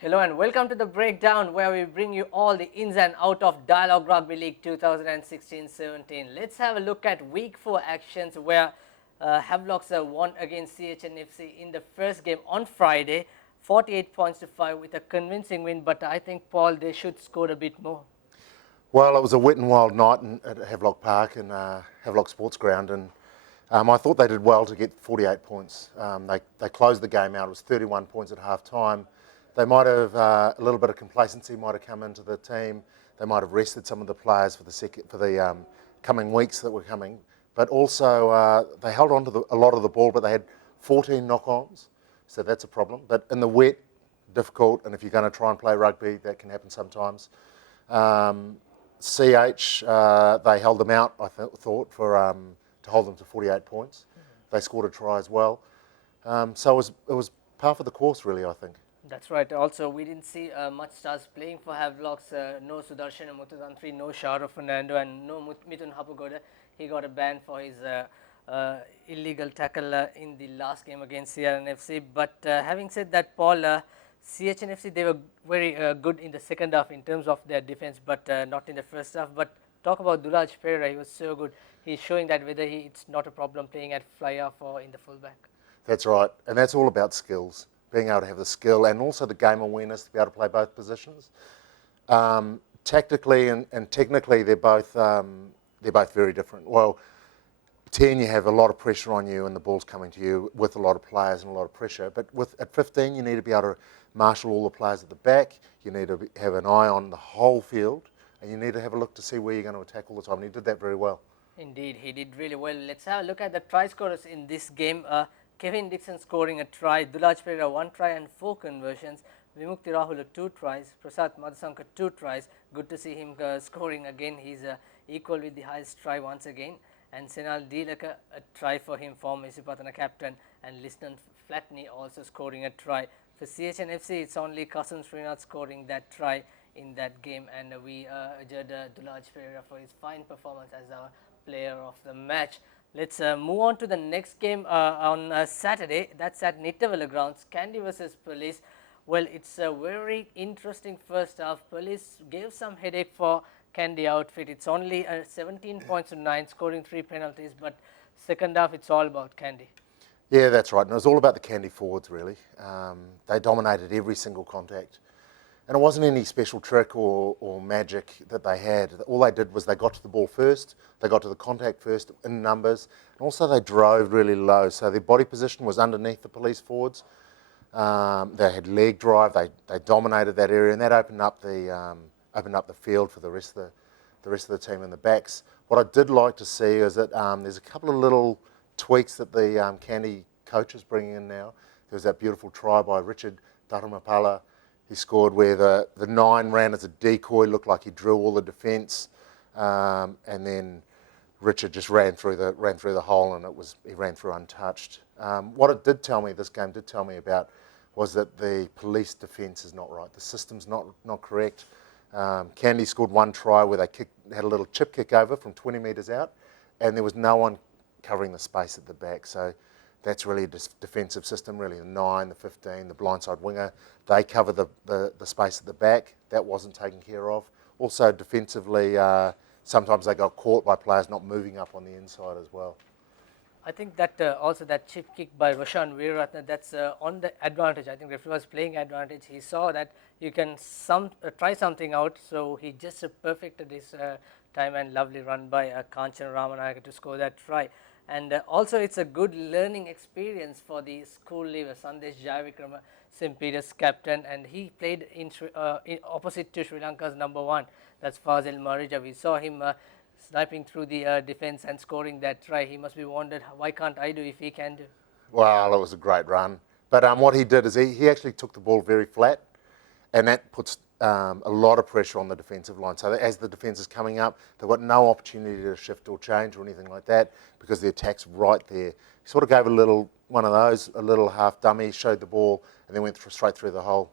Hello and welcome to the breakdown where we bring you all the ins and out of Dialog Rugby League 2016-17. Let's have a look at week 4 actions where Havelocks won against CR&FC in the first game on Friday, 48 points to 5 with a convincing win, but I think, Paul, they should score a bit more. Well, it was a wet and wild night at Havelock Park and Havelock Sports Ground, and I thought they did well to get 48 points. They closed the game out. It was 31 points at half time. They might have a little bit of complacency might have come into the team. They might have rested some of the players for the coming weeks that were coming. But also they held on to a lot of the ball, but they had 14 knock-ons, so that's a problem. But in the wet, difficult, and if you're going to try and play rugby, that can happen sometimes. CH, they held them out, I thought, for to hold them to 48 points. They scored a try as well. So it was par for the course, really, I think. That's right. Also, we didn't see much stars playing for Havelocks. No Sudarshan Muthantri, no Shahrukh Fernando, and no Mithun Hapugoda. He got a ban for his illegal tackle in the last game against CR&FC. But having said that, Paul, CH&FC, they were very good in the second half in terms of their defense, but not in the first half. But talk about Dulaj Pereira, he was so good. He's showing that whether it's not a problem playing at fly half or in the fullback. That's right, and that's all about skills. Being able to have the skill and also the game awareness to be able to play both positions. Tactically and technically, they're both very different. Well, 10, you have a lot of pressure on you and the ball's coming to you with a lot of players and a lot of pressure. But at 15, you need to be able to marshal all the players at the back. You need to have an eye on the whole field, and you need to have a look to see where you're going to attack all the time. And he did that very well. Indeed, he did really well. Let's have a look at the try scorers in this game. Kevin Dixon scoring a try, Dulaj Pereira 1 try and 4 conversions, Vimukti Rahula 2 tries, Prasad Madhusankar 2 tries. Good to see him scoring again. He's equal with the highest try once again. And Senal Dilaka, a try for him, former Isipatana captain, and Liston Flatney also scoring a try. For CH&FC, it's only Kasum Srinath scoring that try in that game, and we judged Dulaj Pereira for his fine performance as our player of the match. Let's move on to the next game on Saturday. That's at Nittavella grounds, Kandy versus Police. Well, it's a very interesting first half. Police gave some headache for Kandy outfit. It's only 17 points to 9, scoring 3 penalties, but second half it's all about Kandy. Yeah, that's right. And it was all about the Kandy forwards, really. They dominated every single contact. And it wasn't any special trick or magic that they had. All they did was they got to the ball first, they got to the contact first in numbers, and also they drove really low. So their body position was underneath the Police forwards. They had leg drive, they dominated that area, and that opened up the field for the rest of the team in the backs. What I did like to see is that there's a couple of little tweaks that the Kandy coach is bringing in now. There was that beautiful try by Richard Darumapala. He scored where the 9 ran as a decoy, looked like he drew all the defence, and then Richard just ran through the hole, and he ran through untouched. What it did tell me, this game did tell me about, was that the Police defence is not right. The system's not correct. Kandy scored 1 try where they had a little chip kick over from 20 metres out, and there was no one covering the space at the back. So that's really a defensive system, really. The 9, the 15, the blindside winger, they cover the space at the back. That wasn't taken care of. Also defensively, sometimes they got caught by players not moving up on the inside as well. I think that also that chip kick by Roshan Veeraratne, that's on the advantage. I think referee was playing advantage. He saw that you can try something out, so he just perfected his time, and lovely run by Kanchan Ramanayaka to score that try. And also it's a good learning experience for the school leaver, Sandesh Jayavikrama, St. Peter's captain, and he played in opposite to Sri Lanka's number 1, that's Fazil Marija. We saw him sniping through the defence and scoring that try. He must be wondered, why can't I do if he can do? Well, it was a great run. But what he did is he actually took the ball very flat, and that puts a lot of pressure on the defensive line. So as the defence is coming up, they've got no opportunity to shift or change or anything like that because the attack's right there. He sort of gave a little half dummy, showed the ball, and then went straight through the hole.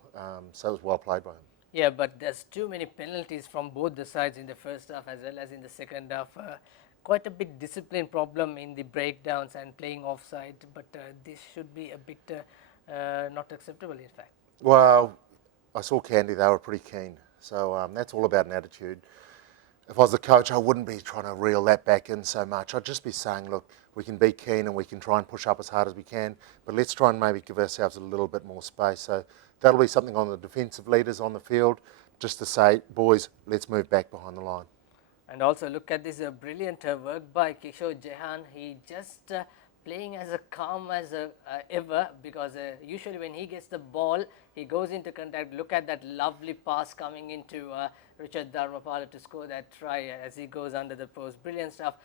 So it was well played by him. Yeah, but there's too many penalties from both the sides in the first half as well as in the second half. Quite a big discipline problem in the breakdowns and playing offside, but this should be a bit not acceptable, in fact. Well, I saw Kandy, they were pretty keen. So that's all about an attitude. If I was the coach, I wouldn't be trying to reel that back in so much. I'd just be saying, look, we can be keen and we can try and push up as hard as we can, but let's try and maybe give ourselves a little bit more space. So that'll be something on the defensive leaders on the field, just to say, boys, let's move back behind the line. And also look at this brilliant work by Kishore Jehan. He just playing as calm as ever, because usually when he gets the ball, he goes into contact. Look at that lovely pass coming into Richard Dharmapala to score that try as he goes under the post. Brilliant stuff.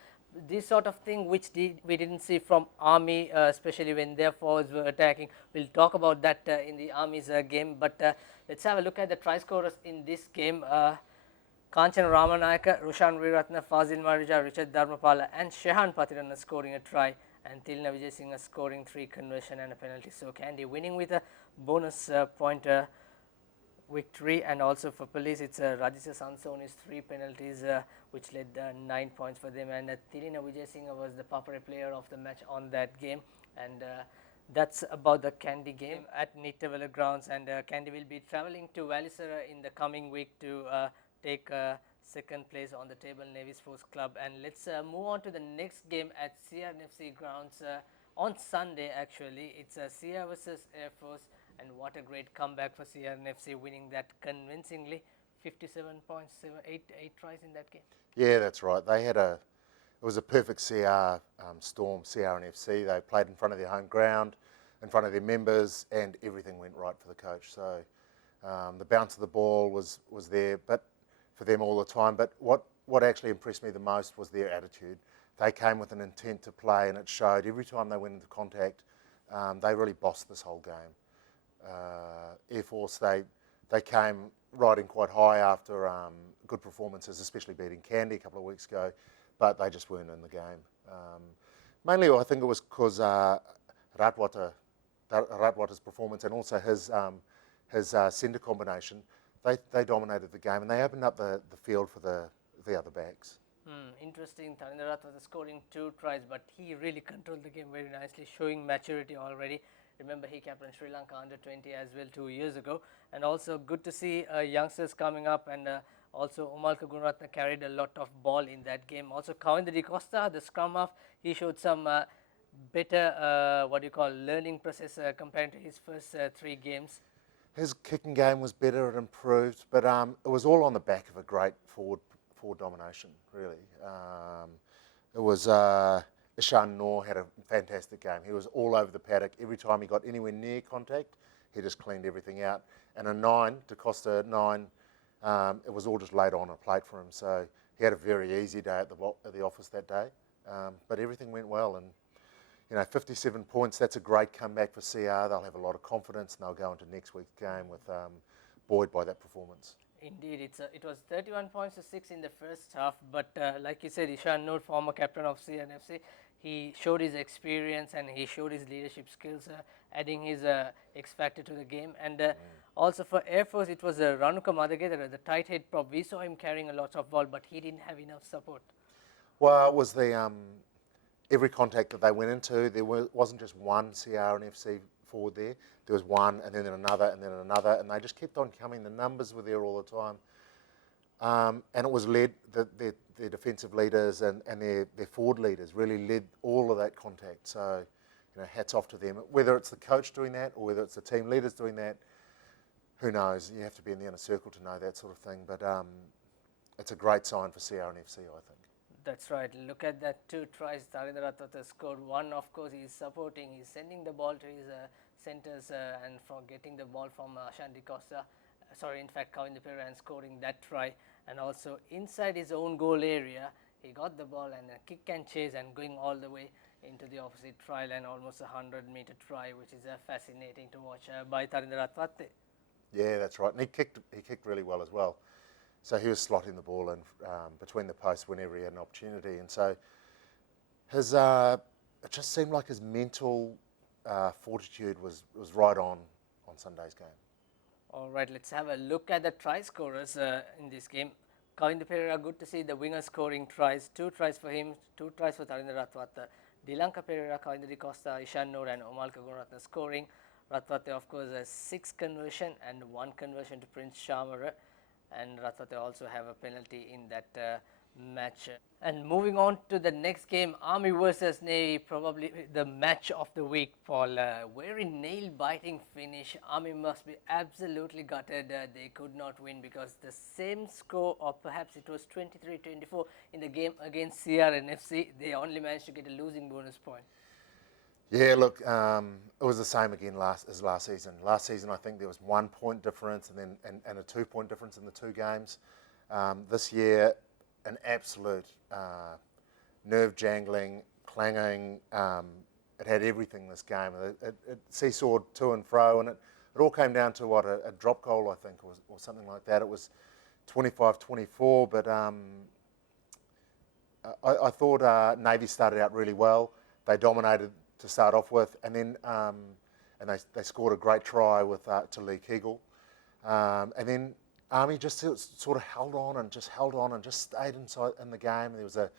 This sort of thing which we didn't see from Army, especially when their forwards were attacking. We'll talk about that in the Army's game, but let's have a look at the try scorers in this game. Kanchan Ramanayaka, Rushan Viratna, Fazil Marija, Richard Dharmapala and Shehan Patiranna scoring a try, and Tilna Vijay Singh scoring 3 conversion and a penalty. So Kandy winning with a bonus point victory, and also for police it's Rajisa Sansoni's 3 penalties which led 9 points for them, and Tilna Vijay Singh was the Papare player of the match on that game. And that's about the Kandy game at Nittavella grounds, and Kandy will be travelling to Valisara in the coming week to take second place on the table, Navy Sports Club. And let's move on to the next game at CR&FC grounds on Sunday. Actually, it's CR versus Air Force, and what a great comeback for CR&FC, winning that convincingly, 57 points, 8 tries in that game. Yeah, that's right. It was a perfect CR storm, CR&FC. They played in front of their home ground, in front of their members, and everything went right for the coach. So the bounce of the ball was there, but for them all the time. But what actually impressed me the most was their attitude. They came with an intent to play, and it showed every time they went into contact. They really bossed this whole game. Air Force, they came riding quite high after good performances, especially beating Kandy a couple of weeks ago, but they just weren't in the game. Mainly, I think it was because Ratwata's performance, and also his centre combination. They dominated the game, and they opened up the field for the other backs. Interesting. Tharindarat was scoring 2 tries, but he really controlled the game very nicely, showing maturity already. Remember, he captained Sri Lanka under 20 as well 2 years ago, and also good to see youngsters coming up, and also Omalka Gunaratna carried a lot of ball in that game. Also Kandy de Costa, the scrum half, he showed some better learning process compared to his first 3 games. His kicking game was better, it improved, but it was all on the back of a great forward domination, really. It was Ishan Noor had a fantastic game. He was all over the paddock. Every time he got anywhere near contact, he just cleaned everything out. And a 9, De Costa 9, it was all just laid on a plate for him. So he had a very easy day at the office that day, but everything went well. And 57 points, that's a great comeback for CR. They'll have a lot of confidence, and they'll go into next week's game with buoyed by that performance. Indeed, it was 31 points to 6 in the first half, but like you said, Ishan Noor, former captain of CR&FC, he showed his experience and he showed his leadership skills, adding his X factor to the game. And also for Air Force, it was Ranuka Madagedara, the tight head prop. We saw him carrying a lot of ball, but he didn't have enough support. Well, it was the every contact that they went into, there wasn't just one CR&FC forward there. There was one, and then another, and then another, and they just kept on coming. The numbers were there all the time. And it was led, their defensive leaders and their forward leaders really led all of that contact. So, hats off to them. Whether it's the coach doing that or whether it's the team leaders doing that, who knows? You have to be in the inner circle to know that sort of thing. But it's a great sign for CR&FC, I think. That's right. Look at that 2 tries. Tharindarat scored 1. Of course, he's supporting. He's sending the ball to his centres and from getting the ball from Shanti Costa. In fact, ThePapare and scoring that try. And also inside his own goal area, he got the ball and a kick and chase and going all the way into the opposite try line, almost a 100-meter try, which is fascinating to watch by Tharindarat. Yeah, that's right. And he kicked really well as well. So he was slotting the ball in between the posts whenever he had an opportunity. And so it just seemed like his mental fortitude was right on Sunday's game. All right, let's have a look at the try scorers in this game. ThePapare, good to see the winger scoring tries. 2 tries for him, 2 tries for Tharindarat. Dilanka Pereira, Kandy de Costa, Ishan Noor and Omalka Gunaratna scoring. Ratwate, of course, has 6 conversion and 1 conversion to Prince Shamara, and Ratwate also have a penalty in that match. And moving on to the next game, Army versus Navy, probably the match of the week, Paul. Very nail-biting finish. Army must be absolutely gutted. They could not win because the same score, or perhaps it was 23-24 in the game against CR&FC, they only managed to get a losing bonus point. Yeah, look, it was the same again as last season. Last season, I think there was 1 point difference and a 2 point difference in the 2 games. This year, an absolute nerve-jangling, clanging. It had everything, this game. It seesawed to and fro, and it all came down to what, a drop goal, I think, or something like that. It was 25-24, but I thought Navy started out really well. They dominated to start off with, and then they scored a great try with to Lee Kegel, and then Army just sort of held on and just stayed inside in the game. There was an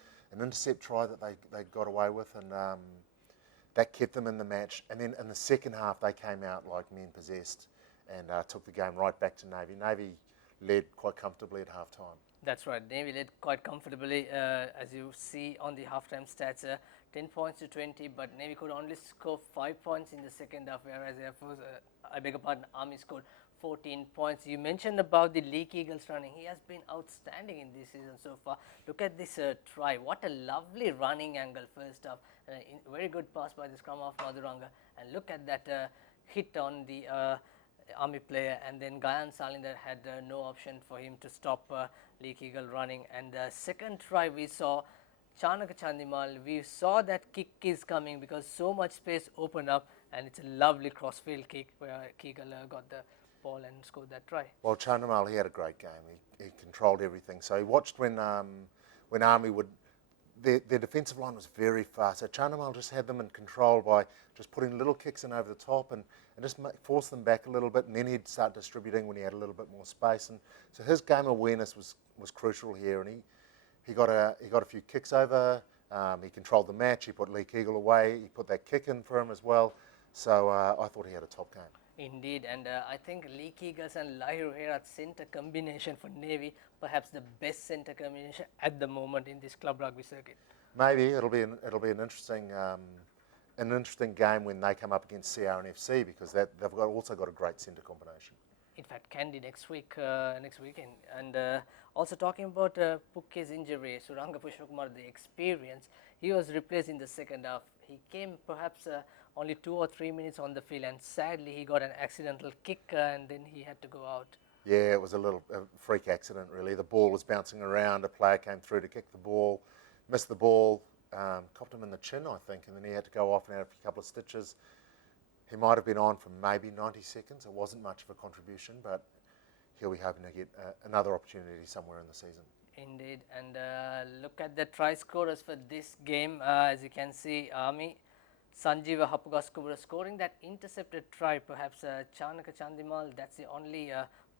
intercept try that they got away with, and that kept them in the match. And then in the second half, they came out like men possessed and took the game right back to Navy. Navy led quite comfortably at half time. That's right. Navy led quite comfortably, as you see on the halftime stats, 10 points to 20, but Navy could only score 5 points in the second half, whereas I beg your pardon, Army scored 14 points. You mentioned about the Lee Kegel's running. He has been outstanding in this season so far. Look at this try. What a lovely running angle first half. Very good pass by the scrum half Madhuranga. And look at that hit on the Army player, and then Gayan Salinder had no option for him to stop Lee Kegel running. And the second try we saw, Chanaka Chandimal, we saw that kick is coming because so much space opened up, and it's a lovely crossfield kick where Kegel got the ball and scored that try. Well, Chandimal, he had a great game. He controlled everything. So he watched when Army would, their defensive line was very fast. So Chandimal just had them in control by just putting little kicks in over the top and just force them back a little bit, and then he'd start distributing when he had a little bit more space. And so his game awareness was crucial here, and he got a few kicks over. He controlled the match. He put Lee Kegel away. He put that kick in for him as well. So I thought he had a top game. Indeed, and I think Lee Kegels and Lahir Herat centre combination for Navy, perhaps the best centre combination at the moment in this club rugby circuit. Maybe it'll be an interesting game when they come up against CR&FC, because they've also got a great centre combination. In fact, Kandy next weekend. And also talking about Pukke's injury, Suranga Pushpakumar, the experience, he was replaced in the second half. He came perhaps only 2 or 3 minutes on the field, and sadly he got an accidental kick and then he had to go out. Yeah, it was a freak accident really. The ball was bouncing around, a player came through to kick the ball, missed the ball, copped him in the chin I think, and then he had to go off and have a couple of stitches. He might have been on for maybe 90 seconds. It wasn't much of a contribution, but he'll be hoping to get another opportunity somewhere in the season. Indeed, and look at the try scorers for this game. As you can see, Army, Sanjeeva Hapugaskumara scoring that intercepted try. Perhaps Chanaka Chandimal, that's the only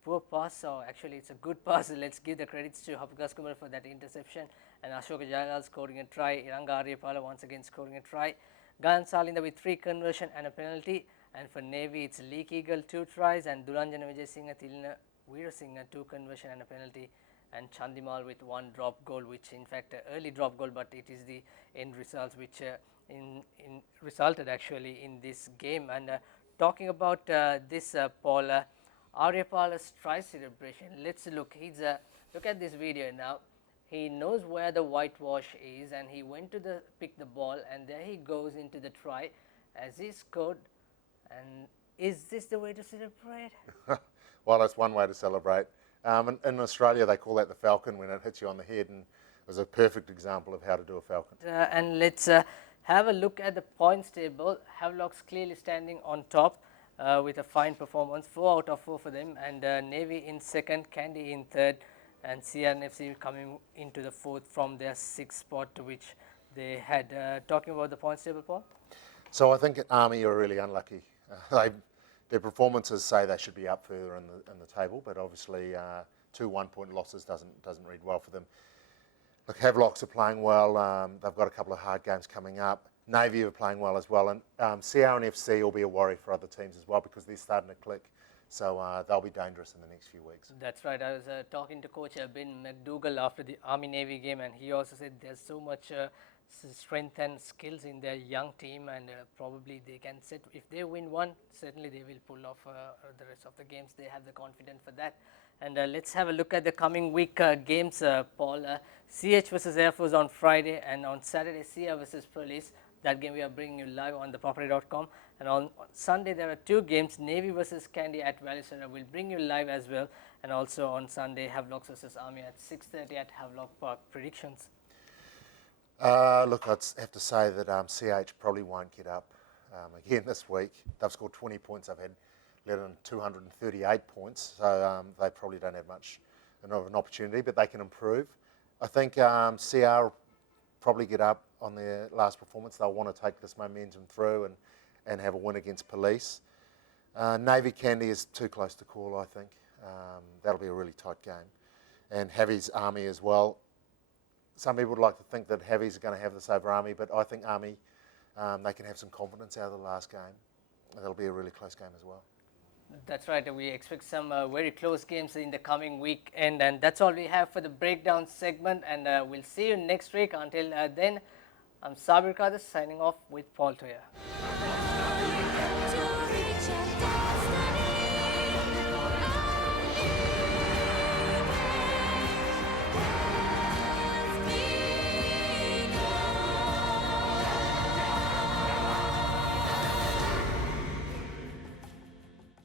poor pass, or actually it's a good pass. Let's give the credits to Hapugaskumara for that interception. And Ashoka Jayalal scoring a try. Iranga Aryapala once again scoring a try. Gayan Salinda with 3 conversion and a penalty. And for Navy, it's Lee Kegel 2 tries, and Duranjana Vijayasinghe, Tilina Veerasinghe 2 conversion and a penalty, and Chandimal with 1 drop goal, which in fact early drop goal, but it is the end results which resulted actually in this game. And talking about this, Paul, Aryapala's try celebration. Let's look. Look at this video now. He knows where the whitewash is, and he went to pick the ball, and there he goes into the try as he scored. And is this the way to celebrate? Well, that's one way to celebrate. In Australia, they call that the falcon when it hits you on the head, and it was a perfect example of how to do a falcon. And let's have a look at the points table. Havelock's clearly standing on top with a fine performance, 4 out of 4 for them, and Navy in second, Kandy in third, and CR&FC coming into the fourth from their 6th spot which they had. Talking about the points table, Paul? So I think Army are really unlucky. Their performances say they should be up further in the table, but obviously 2 1-point losses doesn't read well for them. Look, Havelocks are playing well. They've got a couple of hard games coming up. Navy are playing well as well, and CR&FC will be a worry for other teams as well because they're starting to click. So they'll be dangerous in the next few weeks. That's right. I was talking to Coach Ben McDougall after the Army-Navy game, and he also said there's so much strength and skills in their young team, and probably they can set. If they win one, certainly they will pull off the rest of the games. They have the confidence for that. And let's have a look at the coming week games, Paul. CH versus Air Force on Friday, and on Saturday, CR versus Police. That game we are bringing you live on ThePapare.com. And on Sunday there are two games, Navy versus Kandy at Valley Center. We'll bring you live as well. And also on Sunday, Havelock versus Army at 6:30 at Havelock Park. Predictions? Look, I'd have to say that CH probably won't get up again this week. They've scored 20 points. They've had let in 238 points. So they probably don't have much of an opportunity, but they can improve. I think CR probably get up on their last performance. They'll want to take this momentum through and have a win against Police. Navy Kandy is too close to call, I think. That'll be a really tight game. And Havy's Army as well. Some people would like to think that Havy's going to have this over Army, but I think Army, they can have some confidence out of the last game. That'll be a really close game as well. That's right. We expect some very close games in the coming week. And that's all we have for the breakdown segment. And we'll see you next week. Until then, I'm Sabir Kadir signing off with Paul Toya. To reach your destiny.